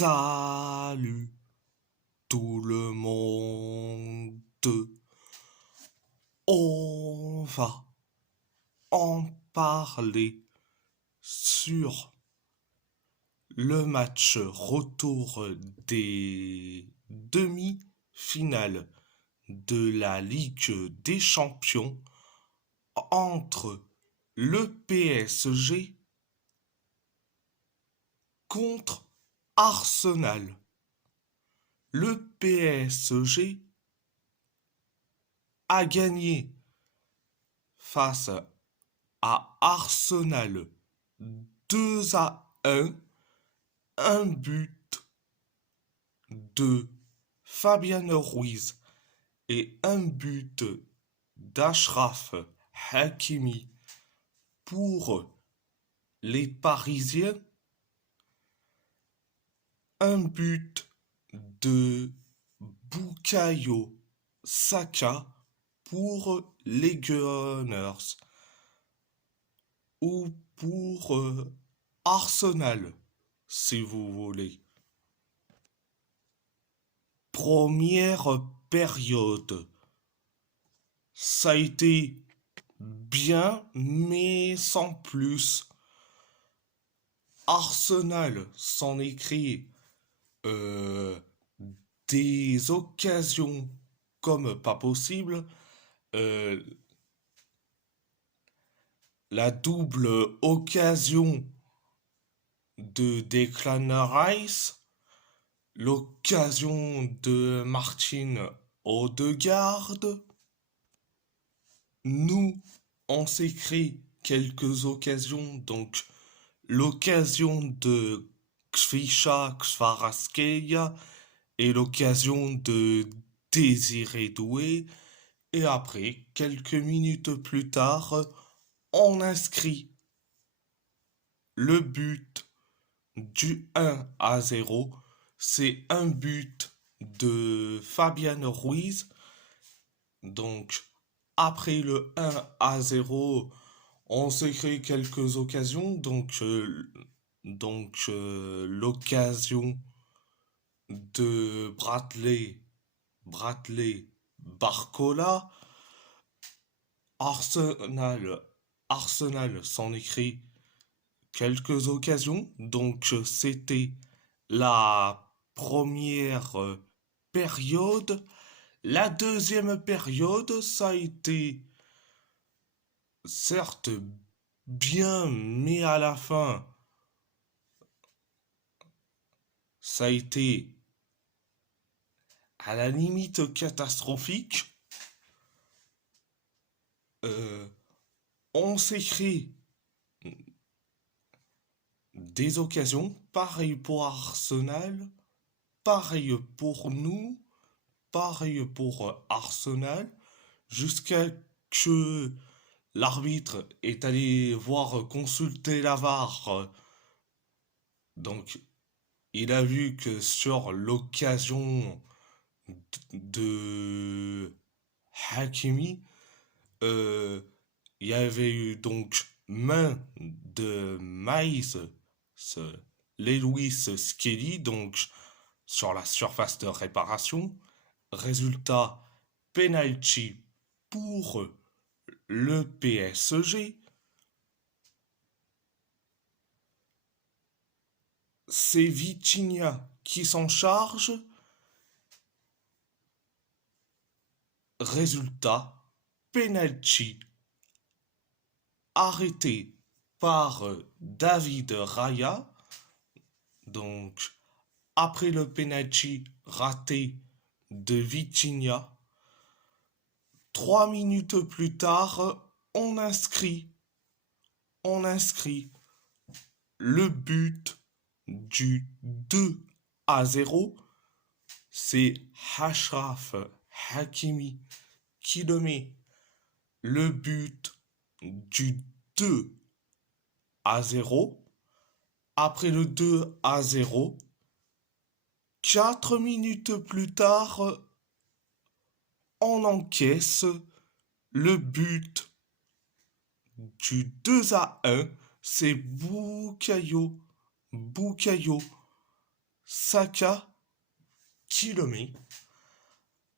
Salut tout le monde. On va en parler sur le match retour des demi-finales de la Ligue des Champions entre le PSG contre Arsenal. Le PSG a gagné face à Arsenal 2-1, un but de Fabian Ruiz et un but d'Achraf Hakimi pour les Parisiens, un but de Bukayo Saka pour les Gunners ou pour Arsenal, si vous voulez. Première période, ça a été bien, mais sans plus. Arsenal s'en est créé des occasions comme pas possible. Euh, la double occasion de Declan Rice, l'occasion de Martin Odegaard. Nous, on s'est créé quelques occasions, donc l'occasion de Kvisha Kvaratskhelia et l'occasion de Désiré Doué. Et après, quelques minutes plus tard, on inscrit le but du 1-0. C'est un but de Fabian Ruiz. Donc, après le 1-0, on s'est créé quelques occasions. L'occasion de Bradley Barcola. Arsenal s'en écrit quelques occasions. Donc, c'était la première période. La deuxième période, ça a été certes bien, mais à la fin, ça a été à la limite catastrophique. On s'est créé des occasions, pareil pour Arsenal, pareil pour nous, pareil pour Arsenal, jusqu'à que l'arbitre est allé voir consulter la VAR. Donc, il a vu que sur l'occasion de Hakimi, il y avait eu donc main de Maïs, Lewis Skelly, donc sur la surface de réparation. Résultat, penalty pour le PSG. C'est Vitinha qui s'en charge. Résultat, penalty arrêté par David Raya. Donc, après le penalty raté de Vitinha, 3 minutes plus tard, on inscrit le but du 2-0. C'est Achraf Hakimi qui le met. Le but du 2-0. Après le 2-0, 4 minutes plus tard, on encaisse le but du 2-1. C'est Bukayo Saka qui le met.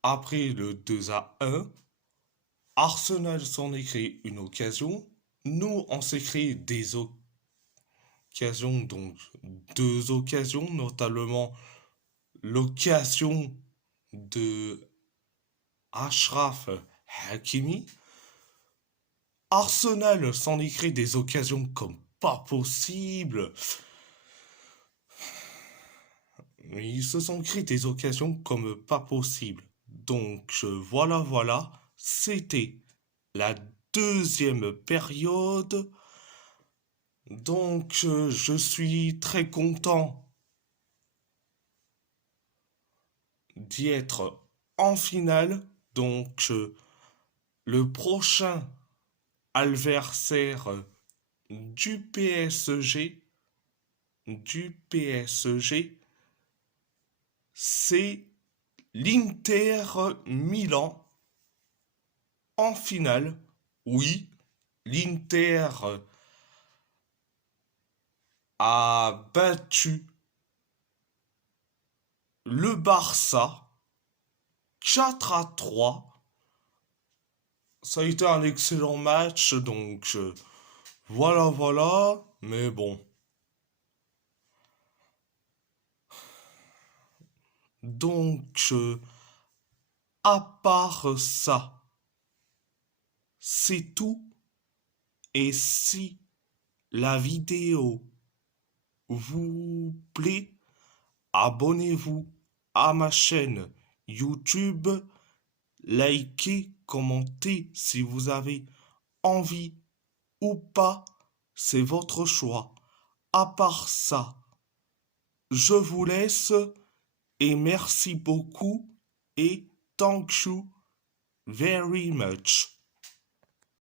Après le 2-1, Arsenal s'en est créé une occasion. Nous, on s'est créé des occasions, donc deux occasions, notamment l'occasion de Achraf Hakimi. Arsenal s'en est créé des occasions comme pas possible. Ils se sont créés des occasions comme pas possible. Donc voilà, c'était la deuxième période. Donc je suis très content d'y être en finale. Donc le prochain adversaire du PSG, c'est l'Inter Milan en finale. Oui, l'Inter a battu le Barça 4-3. Ça a été un excellent match, donc voilà, mais bon. Donc, à part ça, c'est tout. Et si la vidéo vous plaît, abonnez-vous à ma chaîne YouTube, likez, commentez si vous avez envie ou pas, c'est votre choix. À part ça, je vous laisse et merci beaucoup et thank you very much.